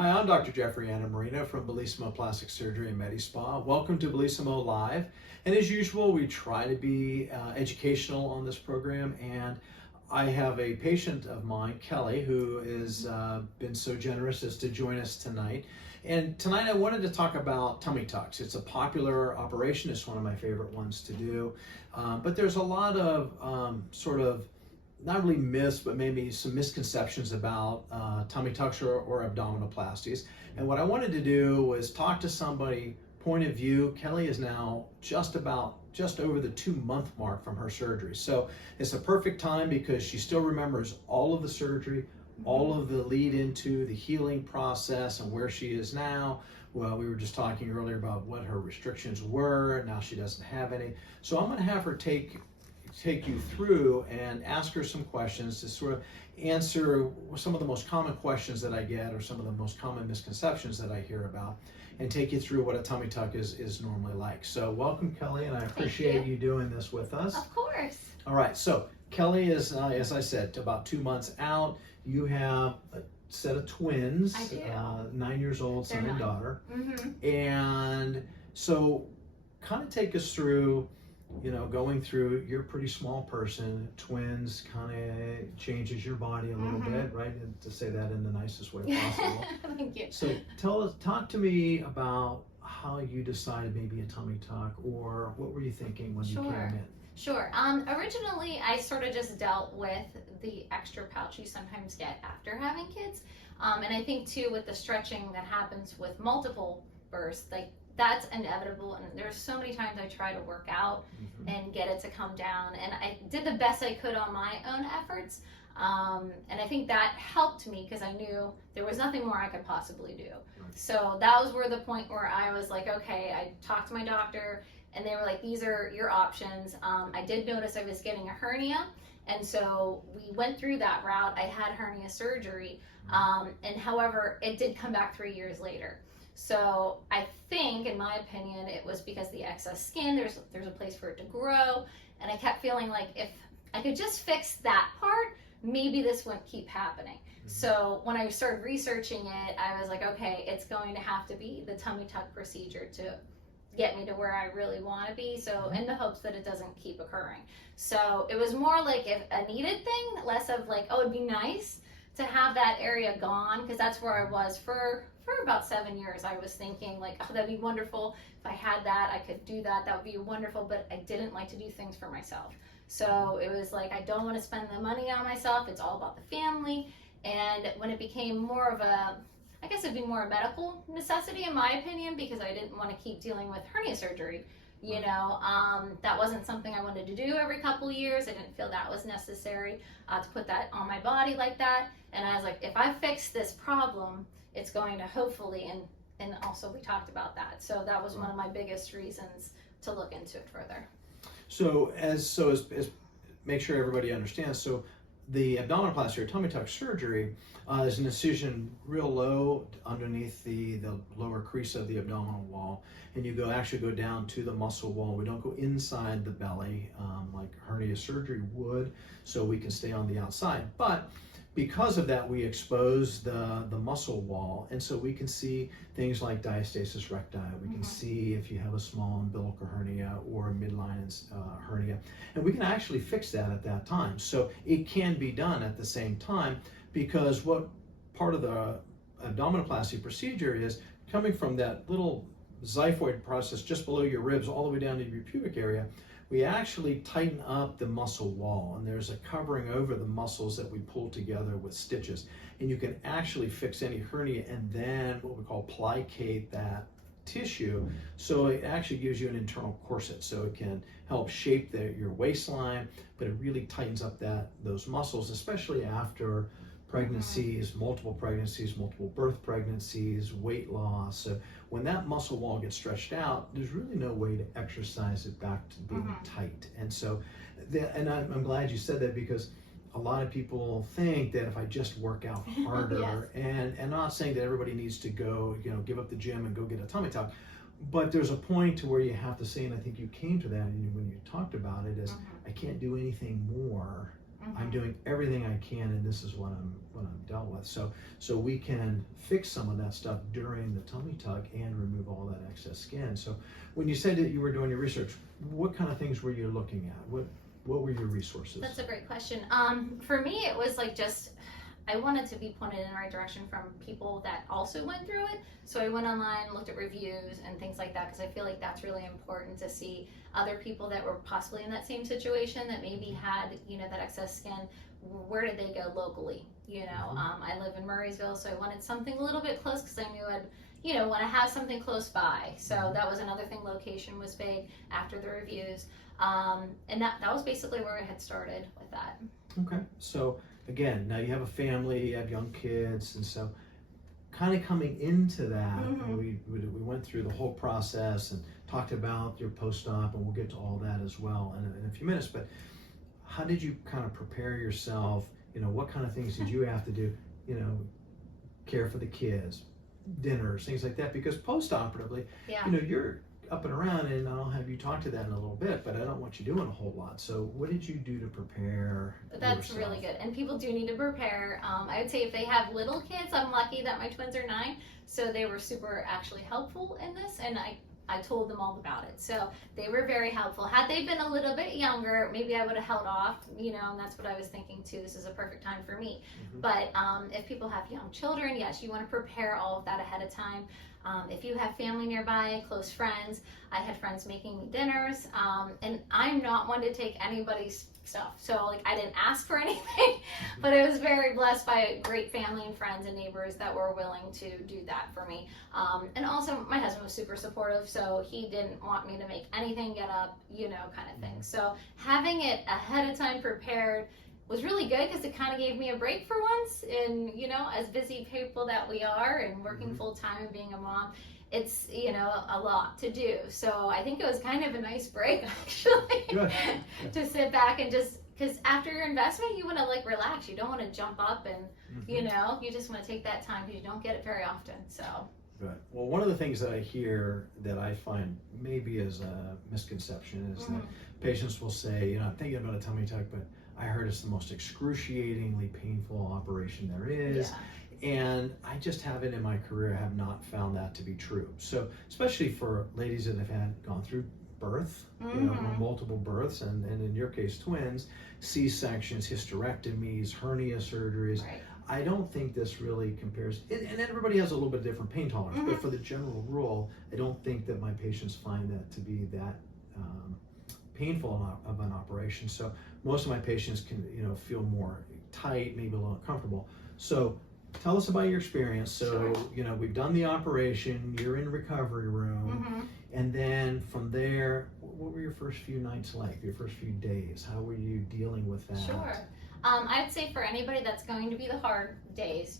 Hi, I'm Dr. Jeffrey Antimarino from Bellissimo Plastic Surgery and Medi Spa. Welcome to Bellissimo Live. And as usual, we try to be educational on this program. And I have a patient of mine, Kelly, who has been so generous as to join us tonight. And tonight I wanted to talk about tummy tucks. It's a popular operation. It's one of my favorite ones to do. But there's a lot of sort of not really myths, but maybe some misconceptions about tummy tucks or abdominoplasties. And what I wanted to do was talk to somebody, point of view. Kelly is now just over the 2-month mark from her surgery. So it's a perfect time because she still remembers all of the surgery, all of the lead into the healing process and where she is now. Well, we were just talking earlier about what her restrictions were. Now she doesn't have any. So I'm going to have her take you through and ask her some questions to sort of answer some of the most common questions that I get or some of the most common misconceptions that I hear about, and take you through what a tummy tuck is normally like. So welcome, Kelly, and I appreciate you doing this with us. Of course. All right, so Kelly is, as I said, about 2 months out. You have a set of twins. I do. 9 years old, son and daughter. Mm-hmm. And so kind of take us through, going through, you're a pretty small person, twins kind of changes your body a little bit, right? And to say that in the nicest way possible. Thank you. So talk to me about how you decided maybe a tummy tuck, or what were you thinking when you came in? Sure. Originally, I sort of just dealt with the extra pouch you sometimes get after having kids. And I think too, with the stretching that happens with multiple births, like that's inevitable. And there's so many times I try to work out and get it to come down. And I did the best I could on my own efforts. And I think that helped me because I knew there was nothing more I could possibly do. Right. So that was the point where I was like, okay, I talked to my doctor and they were like, these are your options. I did notice I was getting a hernia. And so we went through that route. I had hernia surgery. And however, it did come back 3 years later. So I think, in my opinion, it was because the excess skin, there's a place for it to grow. And I kept feeling like if I could just fix that part, maybe this wouldn't keep happening. So when I started researching it, I was like, okay, it's going to have to be the tummy tuck procedure to get me to where I really want to be. So in the hopes that it doesn't keep occurring. So it was more like if a needed thing, less of like, oh, it'd be nice to have that area gone, because that's where I was for about 7 years. I was thinking like, oh, that'd be wonderful if I had that, I could do that, that would be wonderful, but I didn't like to do things for myself. So it was like, I don't want to spend the money on myself, it's all about the family. And when it became more of I guess it'd be more a medical necessity in my opinion, because I didn't want to keep dealing with hernia surgery. That wasn't something I wanted to do every couple of years. I didn't feel that was necessary to put that on my body like that. And I was like, if I fix this problem, it's going to hopefully, and also we talked about that. So that was one of my biggest reasons to look into it further. So as make sure everybody understands. So the abdominoplasty or tummy tuck surgery is an incision real low underneath the lower crease of the abdominal wall, and you actually go down to the muscle wall. We don't go inside the belly like hernia surgery would, so we can stay on the outside. But because of that, we expose the muscle wall, and so we can see things like diastasis recti. We can see if you have a small umbilical hernia or a midline hernia, and we can actually fix that at that time. So it can be done at the same time, because what part of the abdominoplasty procedure is coming from that little xiphoid process just below your ribs all the way down to your pubic area. We actually tighten up the muscle wall, and there's a covering over the muscles that we pull together with stitches. And you can actually fix any hernia and then what we call plicate that tissue. So it actually gives you an internal corset. So it can help shape your waistline, but it really tightens up those muscles, especially after pregnancies, multiple birth pregnancies, weight loss. So when that muscle wall gets stretched out, there's really no way to exercise it back to being tight. And so, I'm glad you said that, because a lot of people think that if I just work out harder, and I'm not saying that everybody needs to go, give up the gym and go get a tummy tuck, but there's a point to where you have to say, and I think you came to that when you talked about it, is I can't do anything more. I'm doing everything I can, and this is what I'm dealt with. So we can fix some of that stuff during the tummy tuck and remove all that excess skin. So when you said that you were doing your research, what kind of things were you looking at? What were your resources? That's a great question. For me, it was like just I wanted to be pointed in the right direction from people that also went through it. So I went online, looked at reviews and things like that, because I feel like that's really important to see other people that were possibly in that same situation that maybe had, that excess skin. Where did they go locally? I live in Murraysville, so I wanted something a little bit close because I knew I'd, want to have something close by. So that was another thing. Location was big after the reviews. And that was basically where I had started with that. Okay. So again, now you have a family, you have young kids, and so kind of coming into that, we went through the whole process and talked about your post-op, and we'll get to all that as well in a few minutes. But how did you kind of prepare yourself? What kind of things did you have to do? Care for the kids, dinners, things like that. Because post-operatively, you're up and around, and I'll have you talk to that in a little bit, but I don't want you doing a whole lot. So what did you do to prepare That's yourself? really good. And people do need to prepare. I would say if they have little kids, I'm lucky that my twins are 9, so they were super actually helpful in this, and I told them all about it. So they were very helpful. Had they been a little bit younger, maybe I would have held off, and that's what I was thinking too. This is a perfect time for me. But if people have young children, yes, you want to prepare all of that ahead of time. If you have family nearby, close friends, I had friends making me dinners, and I'm not one to take anybody's stuff. So I didn't ask for anything, but I was very blessed by great family and friends and neighbors that were willing to do that for me. And also my husband was super supportive, so he didn't want me to make anything get up, kind of thing. So having it ahead of time prepared was really good because it kind of gave me a break for once. And as busy people that we are and working full time and being a mom, it's a lot to do. So I think it was kind of a nice break actually. Good. To sit back and just, because after your investment you want to relax. You don't want to jump up and you just want to take that time because you don't get it very often. So Right. Well, one of the things that I hear that I find maybe is a misconception is that patients will say, I'm thinking about a tummy tuck, but I heard it's the most excruciatingly painful operation there is. Yeah. And I just haven't in my career have not found that to be true. So especially for ladies that have gone through birth, or multiple births, and in your case, twins, C-sections, hysterectomies, hernia surgeries. Right. I don't think this really compares, and everybody has a little bit different pain tolerance, but for the general rule, I don't think that my patients find that to be that painful of an operation. So most of my patients can, feel more tight, maybe a little uncomfortable. So tell us about your experience. So, Sure. We've done the operation, you're in the recovery room, and then from there, what were your first few nights like, your first few days? How were you dealing with that? Sure. I'd say for anybody that's going to be the hard days,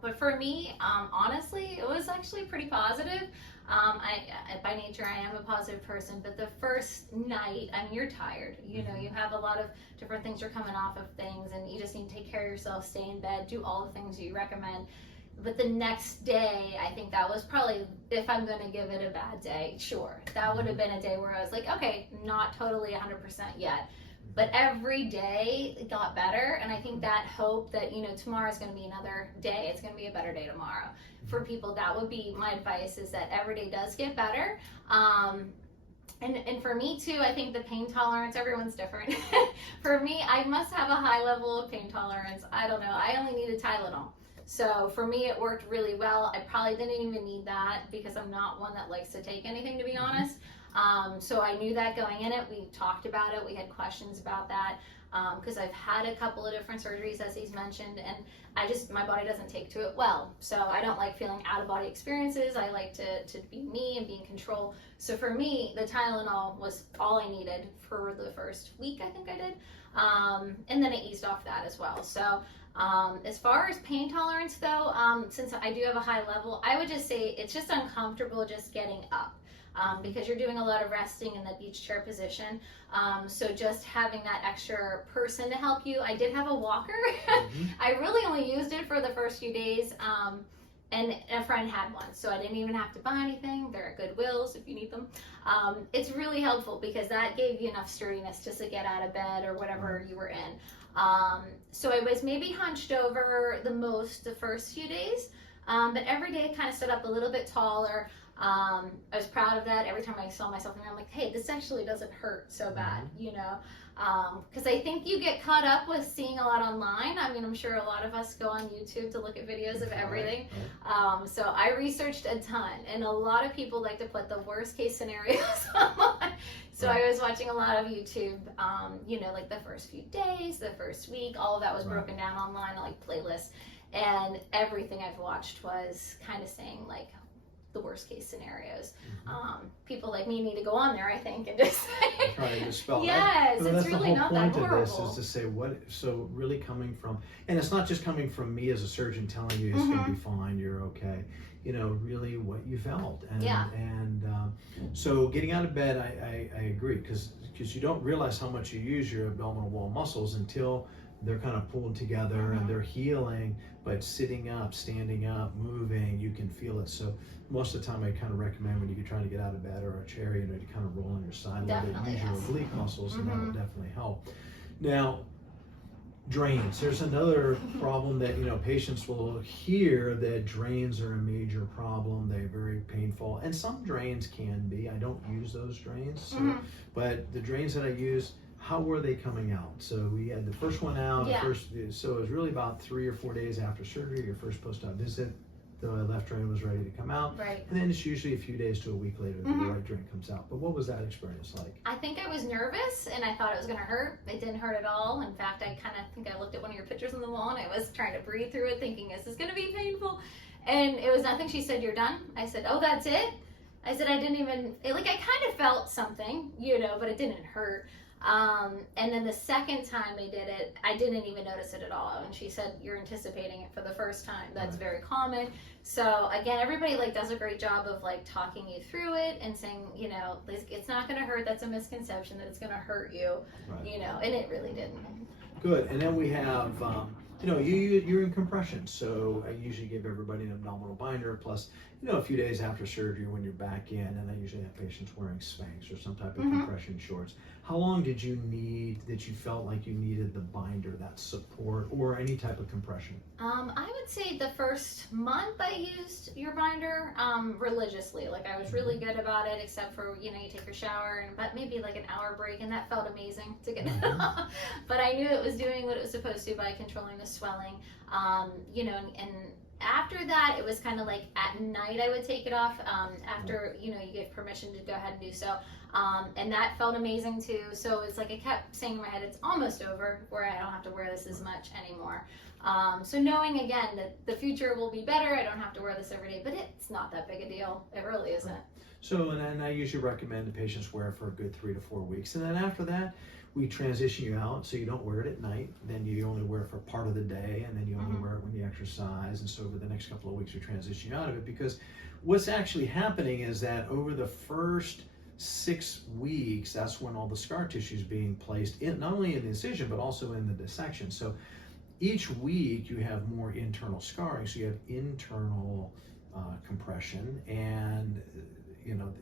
but for me, honestly, it was actually pretty positive. By nature, I am a positive person, but the first night, you're tired. You have a lot of different things, you're coming off of things, and you just need to take care of yourself, stay in bed, do all the things you recommend. But the next day, I think that was probably, if I'm going to give it a bad day, sure. That would have been a day where I was like, okay, not totally 100% yet. But every day it got better, and I think that hope that tomorrow's going to be another day, it's going to be a better day tomorrow. For people, that would be my advice, is that every day does get better. And for me too, I think the pain tolerance, everyone's different. For me, I must have a high level of pain tolerance. I don't know, I only needed Tylenol. So for me, it worked really well. I probably didn't even need that because I'm not one that likes to take anything, to be honest. So I knew that going in it. We talked about it. We had questions about that because I've had a couple of different surgeries, as he's mentioned, and my body doesn't take to it well. So I don't like feeling out of body experiences. I like to be me and be in control. So for me, the Tylenol was all I needed for the first week, I think I did. And then it eased off that as well. So as far as pain tolerance though, since I do have a high level, I would just say it's just uncomfortable just getting up. Because you're doing a lot of resting in the beach chair position. So just having that extra person to help you. I did have a walker. I really only used it for the first few days. and a friend had one, so I didn't even have to buy anything. They're at Goodwill's if you need them. It's really helpful because that gave you enough sturdiness just to get out of bed or whatever you were in. So I was maybe hunched over the first few days, but every day I kind of stood up a little bit taller. I was proud of that. Every time I saw myself in the mirror, I'm like, hey, this actually doesn't hurt so bad, you know? Because I think you get caught up with seeing a lot online. I mean, I'm sure a lot of us go on YouTube to look at videos of everything. So I researched a ton, and a lot of people like to put the worst case scenarios online. So I was watching a lot of YouTube, you know, like the first few days, the first week, all of that was broken down online, like playlists. And everything I've watched was kind of saying like the worst case scenarios. People like me need to go on there, I think, and just try to dispel yes, that. it's really not that horrible. The whole point of this is to say so really coming from, and it's not just coming from me as a surgeon telling you it's going to be fine, you're okay. You know, really what you felt. And so getting out of bed, I agree, because you don't realize how much you use your abdominal wall muscles until they're kind of pulled together and they're healing, but sitting up, standing up, moving, you can feel it. So most of the time I kind of recommend when you're trying to get out of bed or a chair, you know, to kind of roll on your side a little bit, use your oblique muscles, and that'll definitely help. Now, drains. There's another problem that, you know, patients will hear that drains are a major problem. They're very painful, and some drains can be. I don't use those drains, so, but the drains that I use, how were they coming out? So we had the first one out, so it was really about 3 or 4 days after surgery, your first post-op visit, the left drain was ready to come out. Right. And then it's usually a few days to a week later that the right drain comes out. But what was that experience like? I think I was nervous and I thought it was going to hurt. It didn't hurt at all. In fact, I kind of think I looked at one of your pictures on the wall and I was trying to breathe through it thinking, is this going to be painful? And it was nothing. She said, you're done. I said, oh, that's it? I said, I didn't even, I kind of felt something, you know, but it didn't hurt. And then the second time they did it, I didn't even notice it at all. And she said, you're anticipating it for the first time. That's very common. So again, everybody does a great job of talking you through it and saying, you know, it's not going to hurt. That's a misconception that it's going to hurt you, you know, and it really didn't. Good. And then we have, you know, you're in compression. So I usually give everybody an abdominal binder plus, you know, a few days after surgery when you're back in, and I usually have patients wearing Spanx or some type of compression shorts. How long did you need that you felt like you needed the binder, that support, or any type of compression? I would say the first month I used your binder religiously. I was really good about it, except for, you know, you take your shower and but maybe an hour break, and that felt amazing to get it off. But I knew it was doing what it was supposed to by controlling the swelling. You know, and after that, it was kind of at night I would take it off after, you know, you get permission to go ahead and do so. And that felt amazing too. So it's I kept saying in my head, it's almost over where I don't have to wear this as much anymore. So knowing again that the future will be better, I don't have to wear this every day, but it's not that big a deal. It really isn't. So, and then I usually recommend the patients wear it for a good 3 to 4 weeks. And then after that, we transition you out so you don't wear it at night. Then you only wear it for part of the day, and then you only wear it when you exercise. And so over the next couple of weeks, we transition you out of it, because what's actually happening is that over the first 6 weeks, that's when all the scar tissue is being placed in, not only in the incision, but also in the dissection. So each week you have more internal scarring. So you have internal compression, and you know,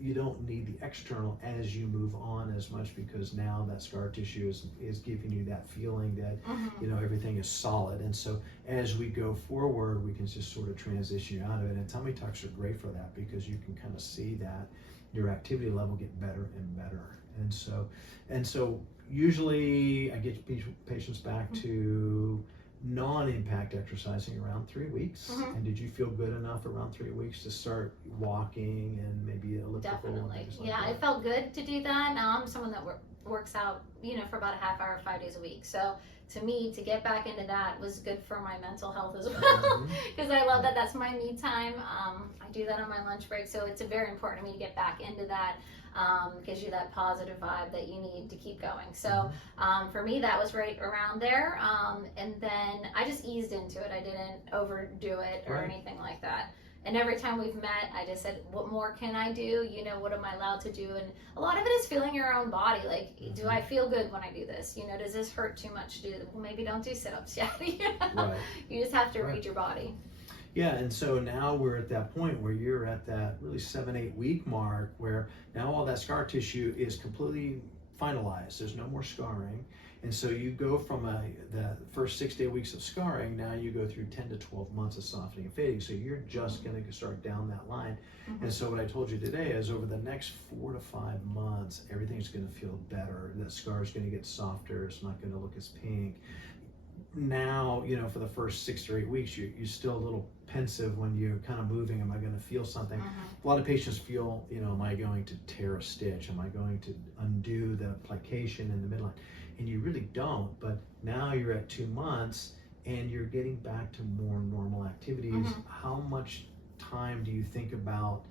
you don't need the external as you move on as much, because now that scar tissue is giving you that feeling that, you know, everything is solid. And so as we go forward, we can just sort of transition you out of it. And tummy tucks are great for that, because you can kind of see that your activity level get better and better. And so usually I get patients back to non-impact exercising around 3 weeks. And did you feel good enough around 3 weeks to start walking and maybe elliptical? Definitely. Yeah, it felt good to do that. Now I'm someone that works out, you know, for about a half hour, 5 days a week. So to me, to get back into that was good for my mental health as well, because I love that. That's my me time. I do that on my lunch break. So it's very important to me to get back into that. Gives you that positive vibe that you need to keep going. So for me, that was right around there. And then I just eased into it. I didn't overdo it or anything like that. And every time we've met, I just said, what more can I do? You know, what am I allowed to do? And a lot of it is feeling your own body. Do I feel good when I do this? You know, does this hurt too much to do? Well, maybe don't do sit-ups yet. You know? You just have to read your body. Yeah, and so now we're at that point where you're at that really 7-8 week mark where now all that scar tissue is completely finalized. There's no more scarring. And so you go from the first 6 to 8 weeks of scarring, now you go through 10 to 12 months of softening and fading. So you're just going to start down that line. And so what I told you today is over the next 4 to 5 months, everything's going to feel better. The scar is going to get softer. It's not going to look as pink. Now, for the first 6 to 8 weeks, you're still a little pensive when you're kind of moving. Am I going to feel something? A lot of patients feel, am I going to tear a stitch? Am I going to undo the plication in the midline? And you really don't. But now you're at 2 months and you're getting back to more normal activities. How much time do you think about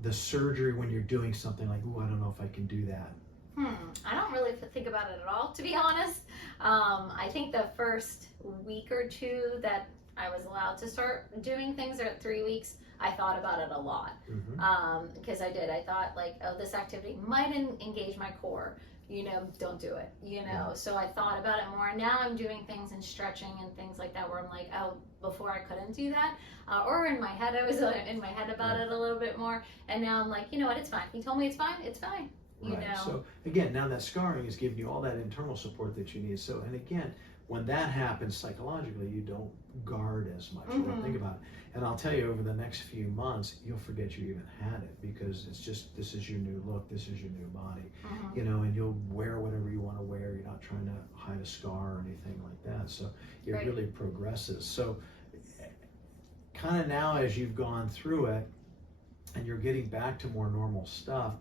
the surgery when you're doing something like, I don't know if I can do that? I don't really think about it at all, to be honest. I think the first week or two that I was allowed to start doing things, or at 3 weeks, I thought about it a lot. Because I thought this activity might engage my core. Don't do it, So I thought about it more. Now I'm doing things and stretching and things like that where I'm like, before I couldn't do that. Or in my head, I was in my head about it a little bit more. And now I'm like, you know what, it's fine. He told me it's fine, it's fine. So again, now that scarring is giving you all that internal support that you need. So, and again, when that happens psychologically, you don't guard as much. You don't think about it. And I'll tell you, over the next few months, you'll forget you even had it because it's just, this is your new look, this is your new body, and you'll wear whatever you want to wear. You're not trying to hide a scar or anything like that. So it really progresses. So kind of now as you've gone through it and you're getting back to more normal stuff,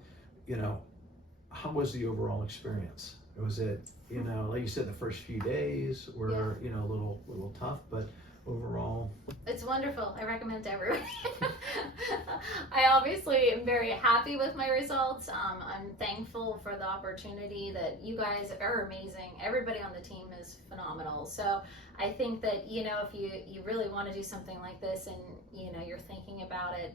how was the overall experience? Was it, like you said, the first few days were, a little tough, but overall? It's wonderful. I recommend to everybody. I obviously am very happy with my results. I'm thankful for the opportunity that you guys are amazing. Everybody on the team is phenomenal. So I think that, if you really want to do something like this and, you're thinking about it,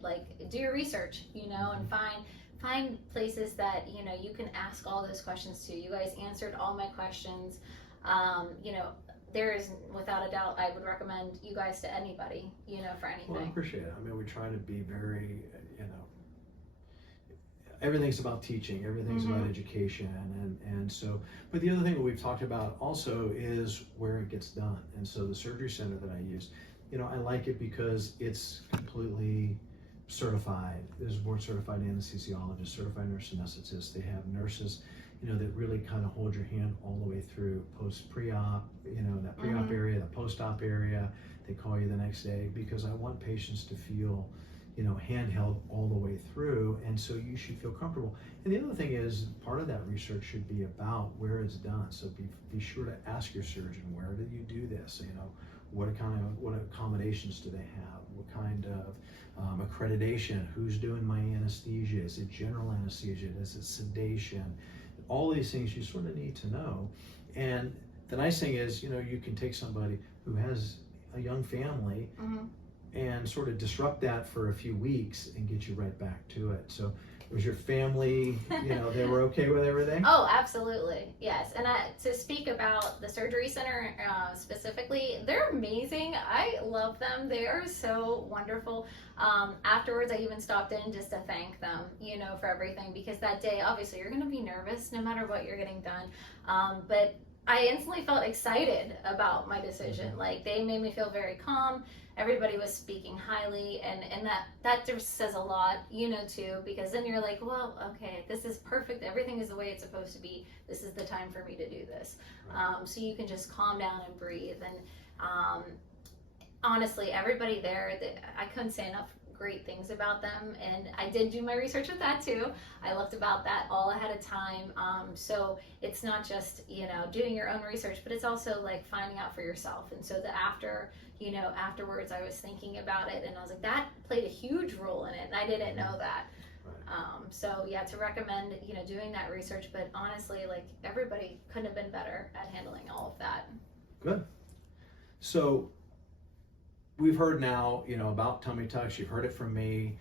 do your research, and find places that you can ask all those questions to. You guys answered all my questions. There is, without a doubt, I would recommend you guys to anybody, for anything. Well, I appreciate it. I mean, we try to be very, everything's about teaching, everything's about education, and so, but the other thing that we've talked about also is where it gets done. And so the surgery center that I use, I like it because it's completely certified. There's board certified anesthesiologists, certified nurse anesthetists. They have nurses, that really kind of hold your hand all the way through pre-op, that pre-op area, the post-op area. They call you the next day because I want patients to feel, handheld all the way through, and so you should feel comfortable. And the other thing is, part of that research should be about where it's done. So be sure to ask your surgeon, where did you do this? What accommodations do they have? What kind of accreditation? Who's doing my anesthesia? Is it general anesthesia? Is it sedation? All these things you sort of need to know. And the nice thing is, you can take somebody who has a young family and sort of disrupt that for a few weeks and get you right back to it. So was your family, they were okay with everything? Oh, absolutely. Yes. And to speak about the surgery center specifically, they're amazing. I love them. They are so wonderful. Afterwards, I even stopped in just to thank them, for everything, because that day, obviously, you're going to be nervous no matter what you're getting done. But I instantly felt excited about my decision. They made me feel very calm. Everybody was speaking highly, and that just says a lot, too, because then you're like, well, okay, this is perfect. Everything is the way it's supposed to be. This is the time for me to do this. So you can just calm down and breathe. And honestly, everybody there, I couldn't say enough great things about them, and I did do my research with that too. I looked about that all ahead of time. So it's not just doing your own research, but it's also finding out for yourself. And so afterwards I was thinking about it, and I was like, that played a huge role in it, and I didn't know that. So yeah, to recommend doing that research, but honestly, everybody couldn't have been better at handling all of that. Good. So we've heard now, about tummy tucks. You've heard it from me,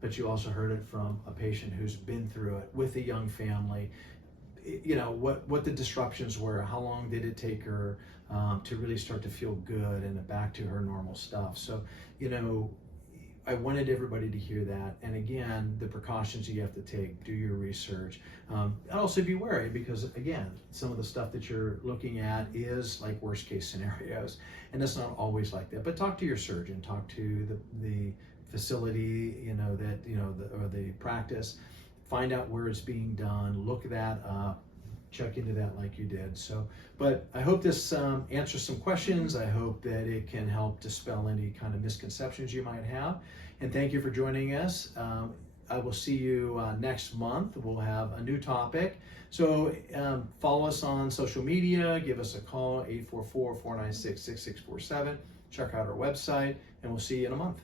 but you also heard it from a patient who's been through it with a young family. you know, what the disruptions were, how long did it take her to really start to feel good and back to her normal stuff. So, you know, I wanted everybody to hear that. And again, the precautions you have to take, do your research. And also be wary because, again, some of the stuff that you're looking at is like worst case scenarios. And it's not always like that. But talk to your surgeon, talk to the facility, you know, that, you know, or the practice. Find out where it's being done, look that up, check into that like you did. So, but I hope this answers some questions. I hope that it can help dispel any kind of misconceptions you might have. And thank you for joining us. I will see you next month. We'll have a new topic. So follow us on social media, give us a call, 844-496-6647. Check out our website, and we'll see you in a month.